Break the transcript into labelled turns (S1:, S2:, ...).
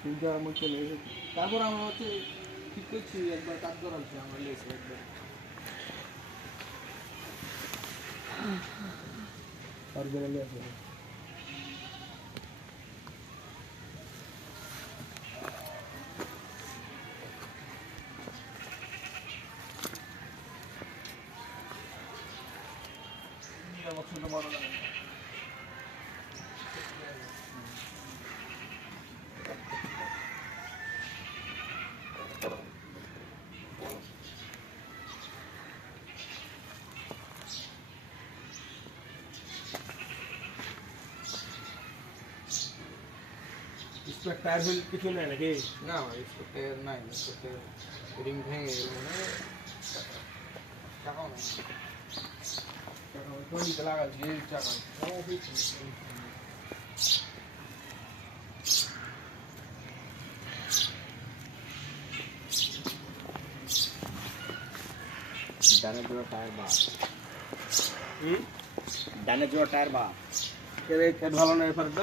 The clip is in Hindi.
S1: সুবিধা আমার চলে এসেছে তারপর আমরা হচ্ছে ঠিক করছি, একবার কাজ করাচ্ছি আমরা লেস একবার। অরিজিনালি আছে
S2: ছোট বড় इसमें टायर मिल किसी नहीं लगे
S1: ना भाई इसको टायर ना है इसको टायर रिंग फेंगे मैंने चाका में चाका में कोई तो चला गया जेल चाका वो भी तो
S3: डाने जोड़ा टायर बाहर। डाने जोड़ा टायर बाहर।
S2: क्या रे क्या भालो नहीं पड़ता